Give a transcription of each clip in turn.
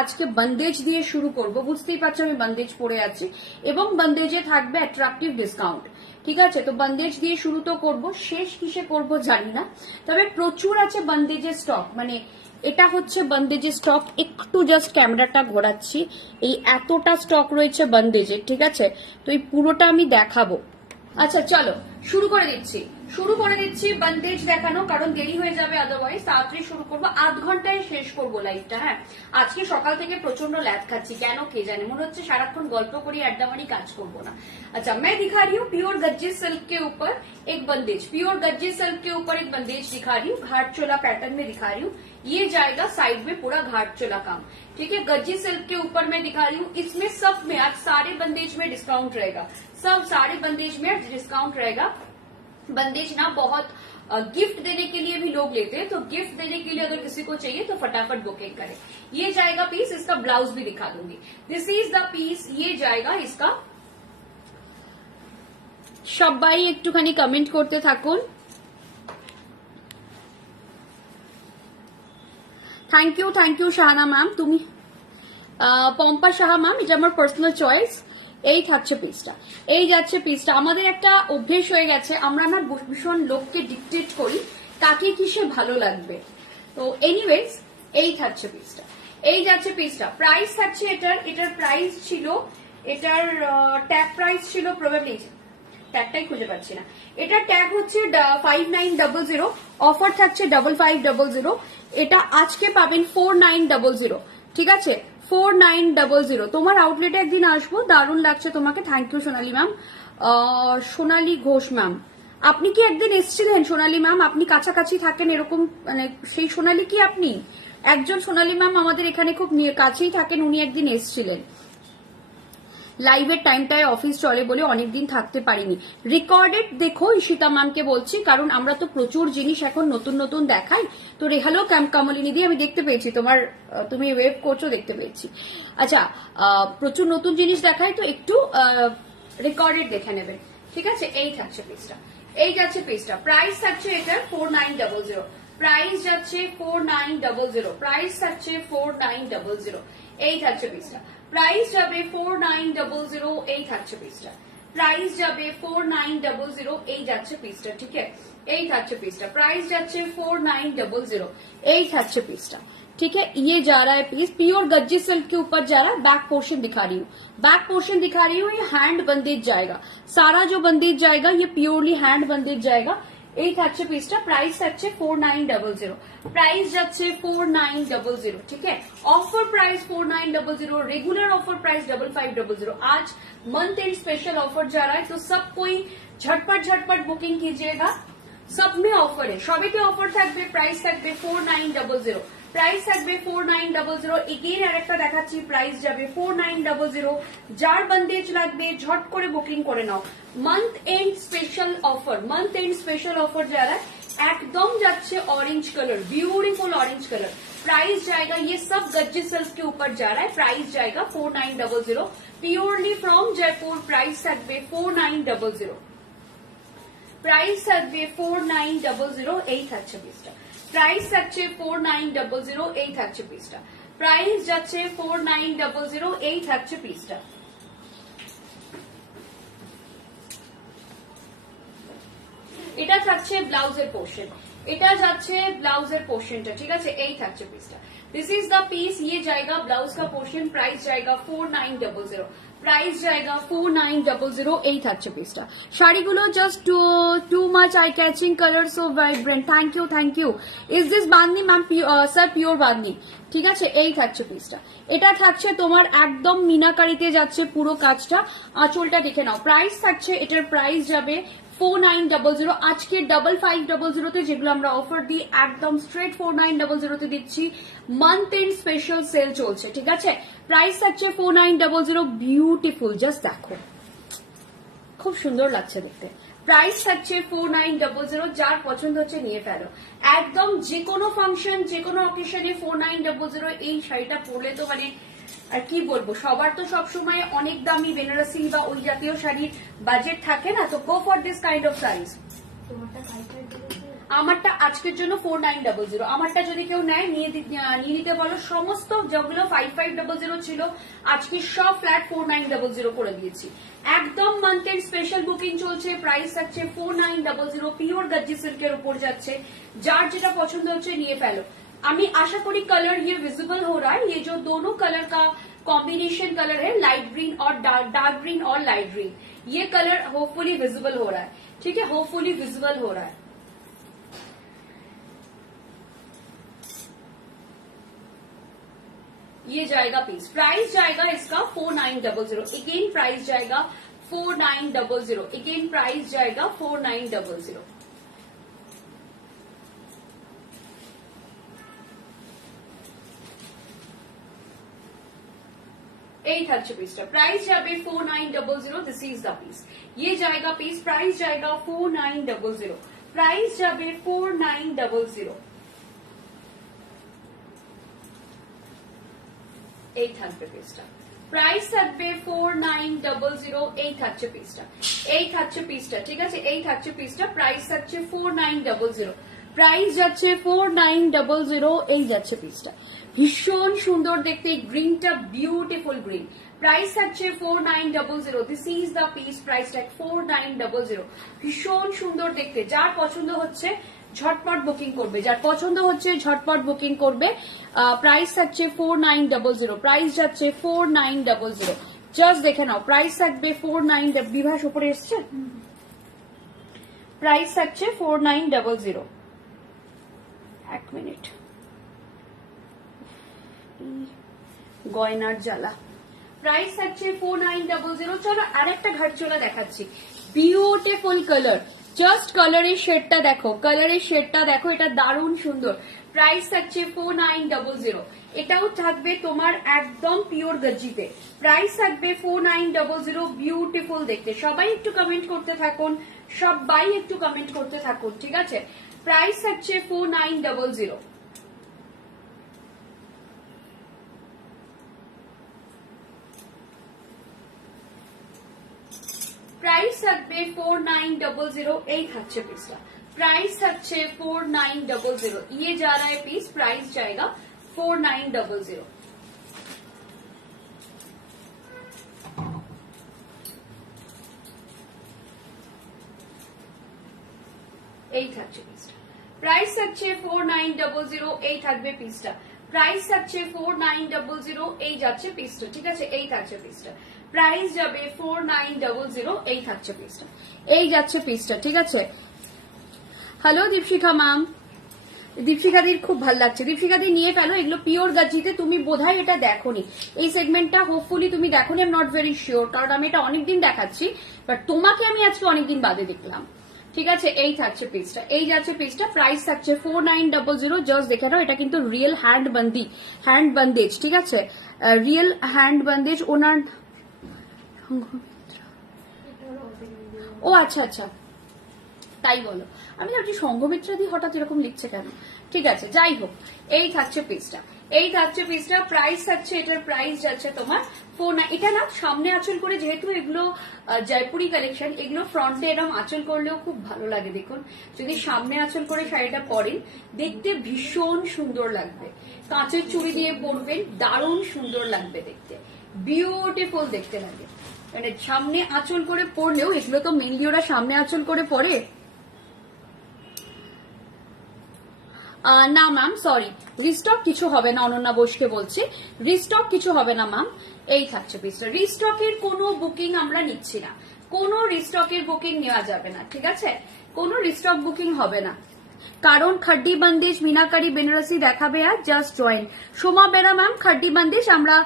আজকে বন্দেজ দিয়ে শুরু করব। বুঝতেই পারছো আমি বন্দেজ পরে আছি এবং বন্দেজে থাকবে অ্যাট্রাকটিভ ডিসকাউন্ট। ঠিক আছে, তো বন্দেজ দিয়ে শুরু তো করব, শেষ কিসে করব জানি না, তবে প্রচুর আছে বন্দেজের স্টক। মানে এটা হচ্ছে বন্দেজের স্টক, একটু জাস্ট ক্যামেরাটা ঘোরাচ্ছি, এই এতটা স্টক রয়েছে বন্দেজের। ঠিক আছে, তো এই পুরোটা আমি দেখাবো। আচ্ছা চলো শুরু করে দিচ্ছি বন্দেজ দেখানো, কারণ দেরি হয়ে যাবে আদারওয়াইজ। তাড়াতাড়ি শুরু করবো, আধ ঘন্টায় শেষ করবো লাইভটা। হ্যাঁ, আজকে সকাল থেকে প্রচন্ড ল্যাদ খাচ্ছি, কেন কে জানে, মনে হচ্ছে সারাক্ষণ গল্প করি, আড্ডামারি, কাজ করবো না। अच्छा मैं दिखा रही हूँ प्योर गज्जे सिल्क के ऊपर एक बंदेज, प्योर गज्जे सिल्क के ऊपर एक बंदेज दिखा रही हूँ, घाट चोला पैटर्न में दिखा रही हूँ। ये जाएगा साइड में पूरा घाट चोला काम। ठीक है, गज्जे सिल्क के ऊपर मैं दिखा रही हूँ। इसमें सब में आज सारे बंदेज में डिस्काउंट रहेगा, सब सारे बंदेज में डिस्काउंट रहेगा। बंदेज ना बहुत गिफ्ट देने के लिए भी लोग लेते हैं, तो गिफ्ट देने के लिए अगर किसी को चाहिए तो फटाफट बुकिंग करें। ये जाएगा पीस, इसका ब्लाउज भी दिखा दूंगी। दिस इज द पीस, ये जाएगा इसका। সবাই একটুখানি কমেন্ট করতে থাকুন। থ্যাংক ইউ শাহানা ম্যাম, তুমি পম্পা সাহা ম্যাম, এটা আমার পার্সোনাল চয়েস। এই থাকছে পিসটা, এই যাচ্ছে পিসটা। আমাদের একটা অভ্যেস হয়ে গেছে, আমরা না ভীষণ লোককে ডিকটেট করি কাকে কিসে ভালো লাগবে। তো এনিওয়েজ এই থাকছে পিসটা, এই যাচ্ছে পিসটা। প্রাইস থাকছে এটার প্রাইস ছিল, এটার ট্যাগ প্রাইস ছিল প্রবাবলি, ট্যাগটাই খুঁজে পাচ্ছি না, এটা ট্যাগ হচ্ছে 5900, অফার থাকছে 5500। এটা আজকে পাবেন 4900। ঠিক আছে, 4900। তোমার আউটলেটে একদিন আসবো, দারুণ লাগছে তোমাকে। Thank you Sonali ma'am. Sonali Ghosh ma'am, আপনি কি একদিন এসেছিলেন সোনালী ম্যাম? আপনি কাছাকাছি থাকেন এরকম, মানে সেই সোনালী কি আপনি? একজন সোনালী ম্যাম আমাদের এখানে খুব কাছেই থাকেন, উনি একদিন এসেছিলেন। লাইভের টাইমটায় অফিস চলে বলে অনেকদিন থাকতে পারিনি। রেকর্ডেড দেখো ঈশিতা ম্যামকে বলছি, কারণ আমরা তো প্রচুর জিনিস এখন নতুন নতুন দেখাই। তো রেহালো কামলিনী দিয়ে আমি দেখতে পেয়েছি তোমার, তুমি ওয়েব করছো দেখতে পেয়েছি। আচ্ছা, প্রচুর নতুন জিনিস দেখাই, তো একটু রেকর্ডেড দেখে নেবে। ঠিক আছে, এই থাকছে পিসটা, এই যাচ্ছে পিসটা। প্রাইস থাকছে এটার 4900, প্রাইস যাচ্ছে 4900, প্রাইস থাকছে 4900। এই থাকছে পিসটা, প্রাইস যাবে 4900। এই থাকছে পিসটা, প্রাইস যাবে 4900। এই যাচ্ছে পিসটা। ঠিক আছে, এই থাকছে পিসটা, প্রাইস যাচ্ছে 4900। এই থাকছে পিসটা। ठीक है, ये जा रहा है पीस प्योर गज्जी सिल्क के ऊपर जा रहा है। बैक पोर्शन दिखा रही हूँ, बैक पोर्शन दिखा रही हूँ। ये हैंड बंदेज जाएगा, सारा जो बंदेज जाएगा ये प्योरली हैंड बंदेज जाएगा। এই থাকছে পিসটা, প্রাইস থাকছে 4900, প্রাইস যাচ্ছে 4900। ঠিক আছে, offer price 4900, regular offer price 5500। आज मंथ एंड स्पेशल ऑफर जा रहा है, तो सब कोई झटपट बुकिंग कीजिएगा। सब में ऑफर है, সবেতে অফার থাকবে, প্রাইস থাকবে 4900, প্রাইস থাকবে 4900। এগেইন আরেকটা দেখাচ্ছি, প্রাইস যাবে 4900। যার বন্দেজ লাগবে ঝট করে বুকিং করে নাও। Month end special offer, month end special offer जा रहा है, एकदम যাচ্ছে orange colour, beautiful orange colour. Price जाएगा, ये सब गज्जे सिल्क के ऊपर जा रहा है, प्राइस जाएगा 4900, प्योरली फ्रॉम जयपुर। प्राइस থাকবে 4900, প্রাইস থাকবে 4900। এই থাকছে পিসটা, প্রাইস থাকছে 4900। এই থাকছে পিসটা, প্রাইস যাচ্ছে 4900। এই থাকছে পিসটা। এটা থাকছে ব্লাউজের পোর্শন, এটা যাচ্ছে ব্লাউজের পোর্শনটা। ঠিক আছে, এই থাকছে পিসটা। दिस इज द पीस, ये जाएगा ब्लाउज का पोर्शन। प्राइस जाएगा 4900, প্রাইস জায়গা 4900। এই থাকছে পিসটা। শাড়িগুলো just too much eye catching, colour so vibrant. Thank you. Is this bandhani ma'am? Sir pure bandhani. ঠিক আছে, এই থাকছে পিসটা। এটা থাকছে তোমার একদম মিনাকারিতে যাচ্ছে পুরো কাজটা। আঁচলটা দেখে নাও। প্রাইস থাকছে, এটার প্রাইস যাবে 4900। আজকে 5500 তে যেগুলো আমরা অফার দিই, একদম স্ট্রেট 4900 তে দিচ্ছি। মান্থ এন্ড স্পেশাল সেল চলছে। ঠিক আছে, প্রাইস থাকছে 4900। বিউটিফুল, জাস্ট দেখো, খুব সুন্দর লাগছে দেখতে। প্রাইস থাকছে 4900। যার পছন্দ হচ্ছে নিয়ে ফেলো, একদম যে কোনো ফাংশন, যে কোনো অকেশনে 4900। এই শাড়িটা পরলে তো মানে আর কি বলবো, সবার তো সবসময় অনেক দামি বেনারসি বা ওই জাতীয় শাড়ির বাজেট থাকে না, তো go for this kind of size. আমারটা আজকের জন্য 4900, আমারটা যদি কেউ নেয় নিয়ে নিতে বলো। সমস্ত যেগুলো 5500 ছিল আজকে সব ফ্ল্যাট 4900 করে দিয়েছি। একদম মান্থের স্পেশাল বুকিং চলছে, প্রাইস থাকছে 4900, পিওর গজ্জি সিল্কের উপর যাচ্ছে। যার যেটা পছন্দ হচ্ছে নিয়ে ফেলো। আমি आशा करी कलर ये विजिबल हो रहा है। ये जो दोनों कलर का कॉम्बिनेशन कलर है, लाइट ग्रीन और डार्क ग्रीन और लाइट ग्रीन, ये कलर होपफुली विजिबल हो रहा है। ठीक है, होपफुली विजिबल हो रहा है। ये जाएगा पीस, प्राइस जाएगा इसका 4900। अगेन प्राइस जाएगा 4900, अगेन प्राइस जाएगा 4900। এই থাকছে পিসটা, প্রাইস যাবে 4900। দিস ইজ দ্য পিস, ये जाएगा पीस, प्राइस जाएगा 4900, प्राइस যাবে 4900। এই থাকবে পিসটা, প্রাইস থাকবে 4900। এই থাকছে পিসটা, এই থাকছে পিসটা, ঠিক আছে, এই থাকছে পিসটা, প্রাইস থাকছে 4900, প্রাইস যাচ্ছে 4900। এই যাচ্ছে পিসটা, ভীষণ সুন্দর দেখতে, গ্রিনটা বিউটিফুল গ্রিন, প্রাইস থাকছে 4900। This is the piece, price tag 4900, ভীষণ সুন্দর দেখতে। যার পছন্দ হচ্ছে ঝটপট বুকিং করবে, যার পছন্দ হচ্ছে ঝটপট বুকিং করবে। প্রাইস থাকছে 4900, প্রাইস যাচ্ছে 4900। জাস্ট দেখে নাও, প্রাইস থাকবে 4900। বিভাস উপরে এসছে, প্রাইস থাকছে 4900। এক মিনিট, গয়নার জ্বালা। প্রাইস থাকছে 4900। চলো আরেকটা ঘাটচোলা দেখাচ্ছি, বিউটিফুল কালার। জাস্ট কালারের শেডটা দেখো, কালারের শেডটা দেখো, এটা দারুণ সুন্দর। প্রাইস থাকছে 4900। এটাও থাকবে তোমার একদম পিওর গজ্জিতে, প্রাইস থাকবে 4900। বিউটিফুল দেখতে, সবাই একটু কমেন্ট করতে থাকুন, সবাই একটু কমেন্ট করতে থাকুন, ঠিক আছে। প্রাইস থাকছে 4900। প্রাইস থাকবে 4900। এই থাকছে পিসটা, प्राइस अच्छे 4900। ये जा रहा है पीस, प्राइस जाएगा 4900। এই থাকছে পিসটা, প্রাইস থাকছে 4900। এই থাকবে পিসটা, প্রাইস থাকছে 4900। এই যাচ্ছে পিসটা, ঠিক আছে, এই থাকছে পিসটা, প্রাইস যাবে 4900। এই থাকছে পিসটা, এই যাচ্ছে পিসটা, ঠিক আছে। হ্যালো দীপশিখা ম্যাম, দীপশিখাদির খুব ভালো লাগছে, দীপশিখাদি নিয়ে ফেলো। এগুলো পিওর গজ্জিতে, তুমি বোধহয় এটা দেখোনি, এই সেগমেন্টটা হোপফুলি তুমি দেখোনি। I am not very sure, কারণ আমি এটা অনেকদিন দেখাচ্ছি, বাট তোমাকে আমি আজকে অনেকদিন বাদে দেখলাম, ঠিক আছে। এই থাকছে পিসটা, এই যাচ্ছে পিসটা, প্রাইস থাকছে 4900। জাস্ট দেখে নাও, এটা কিন্তু রিয়েল হ্যান্ড বন্দেজ, ঠিক আছে, রিয়েল হ্যান্ড বন্দেজ। ওনার ও আচ্ছা আচ্ছা, তাই বলো, আমি ভাবছি সংঘমিত্রাদি হঠাৎ এরকম লিখছে কেন, ঠিক আছে, যাই হোক। এই থাকছে পিসটা, এই থাকছে পিসটা, প্রাইস থাকছে, এটার প্রাইস যাচ্ছে তোমার 49। এটা না সামনে আঁচল করে, যেহেতু এগুলো জয়পুরি কালেকশন, এগুলো ফ্রন্টে এরকম আঁচল করলেও খুব ভালো লাগে দেখুন। যদি সামনে আঁচল করে শাড়িটা পরেন, দেখতে ভীষণ সুন্দর লাগবে। কাঁচের চুড়ি দিয়ে পরবেন, দারুণ সুন্দর লাগবে দেখতে, বিউটিফুল দেখতে লাগে। মানে সামনে আঁচল করে পরলেও, এগুলো তো মেনলি ওরা সামনে আঁচল করে পরে না ম্যাম, সরি, রিস্টক কিছু হবে না। অনন্যা বোসকে বলছি, রিস্টক কিছু হবে না ম্যাম। এই থাকছে পিসটা, রিস্টকের কোনো বুকিং আমরা নিচ্ছি না, কোনো রিস্টকের বুকিং নেওয়া যাবে না, ঠিক আছে, কোনো রিস্টক বুকিং হবে না। কারণ খাড্ডি বন্দেজ, মিনাকারি, বেনারসি দেখাবে আর just join. Soma Bera ma'am, Khaddi Bandhej আমরা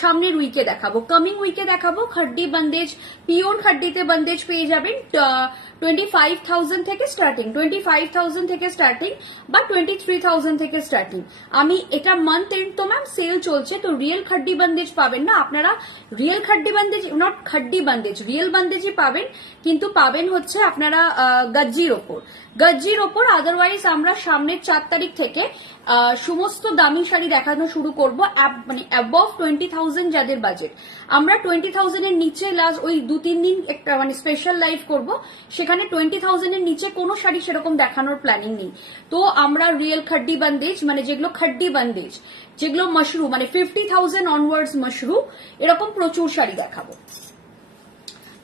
সামনের উইকে দেখাবো, কামিং উইকে দেখাবো। খাড্ডি বন্দেজ, পিওর খাড্ডিতে বন্দেজ পেয়ে যাবেন 25,000 থেকে স্টার্টিং, 25,000 থেকে স্টার্টিং বা 23,000 থেকে স্টার্টিং। আমি এটা মান্থ এন্ড তো ম্যাম সেল চলছে, তো রিয়েল খাড্ডি বন্দেজ পাবেন না আপনারা। Real Khaddi Bandhej, not Khaddi Bandhej, real বন্দেজই পাবেন, কিন্তু পাবেন হচ্ছে আপনারা গজ্জির ওপর, গজ্জির ওপর। আদারওয়াইজ আদারওয়াইজ আমরা সামনের 4 তারিখ থেকে সমস্ত দামি শাড়ি দেখানো শুরু করব, মানে অ্যাবভ 20,000 যাদের বাজেট। আমরা 20,000 এর নিচে লাস্ট ওই 2-3 দিন একটা মানে স্পেশাল লাইভ করব, সেখানে 20,000 এর নিচে কোনো শাড়ি সেরকম দেখানোর প্ল্যানিং নেই। তো আমরা রিয়েল খাড্ডি বন্দেজ, মানে যেগুলো খাড্ডি বন্দেজ, যেগুলো মশরু মানে 50,000 অনওয়ার্ডস মশরু, এরকম প্রচুর শাড়ি দেখাবো।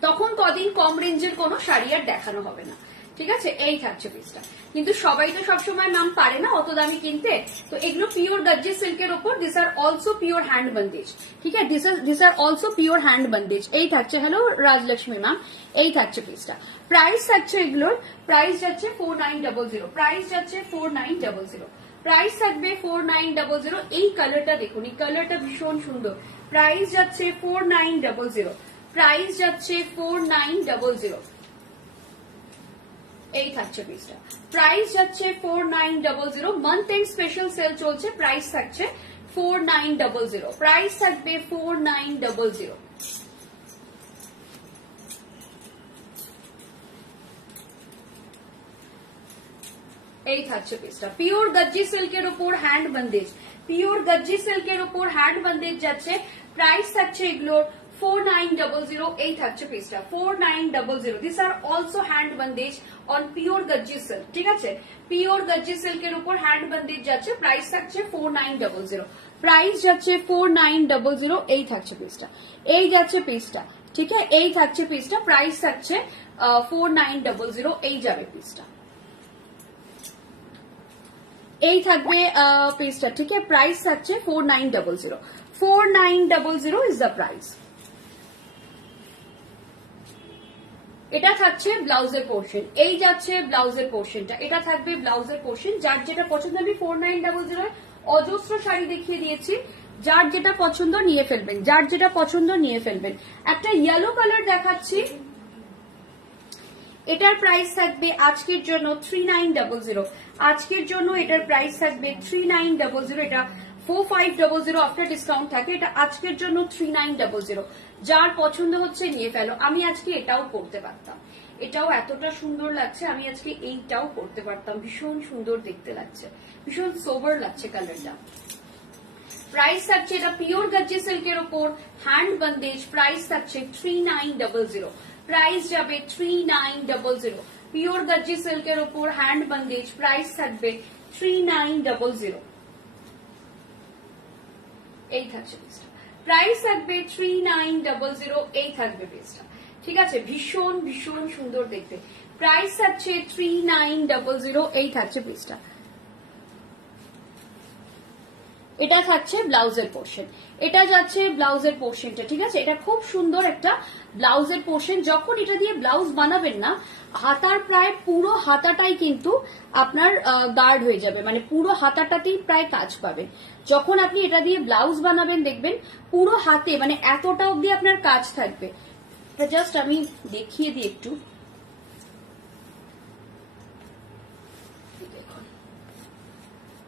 তখন কদিন কম রেঞ্জের কোনো শাড়ি আর দেখানো হবে না, ঠিক আছে? এই থাকছে পিসটা। কিন্তু সবাই তো সবসময় নাম পারে না অত দামি কিনতে, তো এগুলো পিওর গজ্জে সিল্কের ওপর। This are also pure hand Bandhej, ঠিক আছে? This are also pure hand Bandhej. এই থাকছে, হ্যালো রাজলক্ষ্মী ম্যাম, এই থাকছে পিসটা। প্রাইস থাকছে এগুলোর, প্রাইস যাচ্ছে 4900, প্রাইস যাচ্ছে 4900, প্রাইস থাকবে 4900। এই কালারটা দেখুন, এই কালারটা ভীষণ সুন্দর। প্রাইস যাচ্ছে 4900, প্রাইস যাচ্ছে 4900। এই থাকছে পিসটা, প্রাইস যাচ্ছে 4900। মান্থ এন্ড স্পেশাল সেল চলছে, প্রাইস থাকছে 4900, প্রাইস থাকবে 4900। এই থাকছে পিসটা, পিওর গজ্জি সিল্কের উপর হ্যান্ড বন্দেজ, পিওর গজ্জি সিল্কের উপর হ্যান্ড বন্দেজ যাচ্ছে। প্রাইস থাকছে এগুলোর 4900। এই থাকছে পিসটা 4900। This are also hand Bandhej on pure Gajji silk, ঠিক আছে? পিওর গজ্জি সিল্কের উপর হ্যান্ড বন্দেজ যাচ্ছে, প্রাইস থাকছে 4900, প্রাইস যাচ্ছে 4900। এই থাকছে পিসটা, এই যাচ্ছে পিসটা, ঠিক আছে? এই থাকছে পিসটা, প্রাইস থাকছে 4900। এই যাবে পিসটা, এই থাকবে পিসটা, ঠিক আছে? প্রাইস থাকছে 4900, 4900 ইজ দ্য প্রাইস। এটা থাকছে ব্লাউজের পোর্শন, এই যাচ্ছে ব্লাউজের পোর্শনটা, এটা থাকবে ব্লাউজের পোর্শন। যার যেটা পছন্দ, আমি 4900 অজস্র শাড়ি দেখিয়ে দিয়েছি, যার যেটা পছন্দ নিয়ে ফেলবেন, যার যেটা পছন্দ নিয়ে ফেলবেন। একটা ইয়েলো কালার দেখাচ্ছি, এটার প্রাইস থাকবে আজকের জন্য 3900, আজকের জন্য এটার প্রাইস থাকবে 3900। এটা 4500 আফটার ডিসকাউন্ট থাকে, এটা আজকের জন্য 3900। যার পছন্দ হচ্ছে নিয়ে ফেলো। আমি আজকে এটাও পরতে পারতাম, এটাও এতটা সুন্দর লাগছে, আমি আজকে এইটাও পরতে পারতাম, ভীষণ সুন্দর দেখতে লাগছে, ভীষণ সোবার লাগছে কালারটা। প্রাইস থাকছে, এটা পিওর গজ্জি সিল্কের উপর হ্যান্ড বন্দেজ, প্রাইস থাকছে 3900, প্রাইস যাবে 3900। পিওর গজ্জি সিল্কের উপর হ্যান্ড বন্দেজ, প্রাইস থাকবে 3900। এই থাকছে পিসটা, প্রাইস থাকবে 3900। এই থাকবে পিসটা, ঠিক আছে? ভীষণ ভীষণ সুন্দর দেখতে, প্রাইস থাকছে 3900। এই থাকছে পিসটা, এটা থাকছে ব্লাউজের পোর্শন, এটা যাচ্ছে ব্লাউজের পোর্শনটা, ঠিক আছে? এটা খুব সুন্দর একটা ব্লাউজের পোর্শন। যখন এটা দিয়ে ব্লাউজ বানাবেন না, হাতার প্রায় পুরো হাতাটাই কিন্তু আপনার গার্ড হয়ে যাবে, মানে পুরো হাতাটাতেই প্রায় কাজ পাবেন। যখন আপনি এটা দিয়ে ব্লাউজ বানাবেন দেখবেন পুরো হাতে মানে এতটা অব্দি আপনার কাজ থাকবে। জাস্ট আমি দেখিয়ে দিই একটু,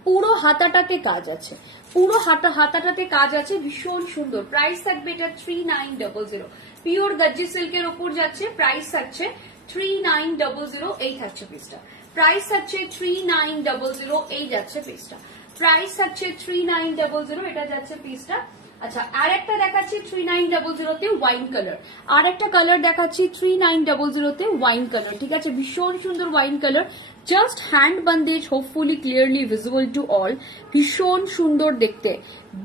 পুরো হাতাটাতে কাজ আছে, পুরো হাতাটাতে কাজ আছে, ভীষণ সুন্দর। প্রাইস থাকবে এটা 3900, পিওর গজ্জি সিল্কের ওপর যাচ্ছে, প্রাইস থাকছে 3900। এই থাকছে পিসটা, প্রাইস থাকছে 3900। এই যাচ্ছে পিসটা, প্রাইস থাকছে 3900। এটা যাচ্ছে পিসটা। আচ্ছা, আর একটা দেখাচ্ছি 3900 তে ওয়াইন কালার, আর একটা কালার দেখাচ্ছি 3900 তে ওয়াইন কালার, ঠিক আছে? ভীষণ সুন্দর wine colour, just hand Bandhej, hopefully clearly visible to all, ভীষণ সুন্দর দেখতে,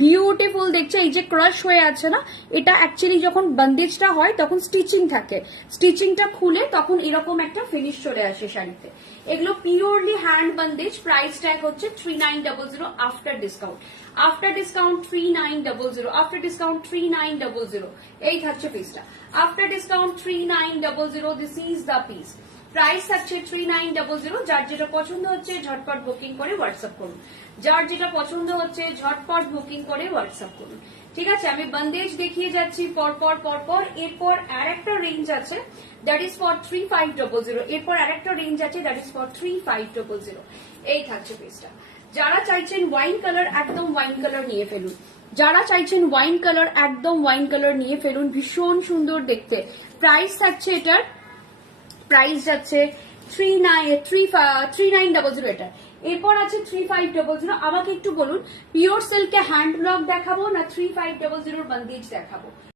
বিউটিফুল দেখছে। এই যে ক্রাশ হয়ে আছে না, এটা অ্যাকচুয়ালি যখন বন্দেজটা হয় তখন স্টিচিং থাকে, স্টিচিংটা খুলে তখন এরকম একটা ফিনিশ চলে আসে শাড়িতে। এগুলো purely hand bandage, price tag হচ্ছে 3900 after discount, after discount 3900, after discount 3900। এই থাকছে পিসটা, after discount 3900। This is the piece, price থাকছে 3900। যার যেটা পছন্দ হচ্ছে ঝটপট বুকিং করে হোয়াটসঅ্যাপ করুন, যার যেটা পছন্দ হচ্ছে ঝটপট বুকিং করে হোয়াটসঅ্যাপ করুন, ঠিক আছে? আমি বন্দেজ দেখিয়ে যাচ্ছি পরপর পরপর। এরপর আর একটা রেঞ্জ আছে, দ্যাট ইজ ফর 3500। এরপর আর একটা রেঞ্জ আছে, দ্যাট ইজ ফর 3500। এই থাকছে পিসটা। যারা চাইছেন ওয়াইন কালার, একদম ওয়াইন কালার নিয়ে ফেলুন, যারা চাইছেন ওয়াইন কালার, একদম ওয়াইন কালার নিয়ে ফেলুন, ভীষণ সুন্দর দেখতে। প্রাইস থাকছে এটার, প্রাইস যাচ্ছে 3900 এটা। এরপর আছে 3500। আমাকে একটু বলুন পিওর সিল্কে হ্যান্ড ব্লক দেখাবো না 3500 বন্দিজ দেখাবো?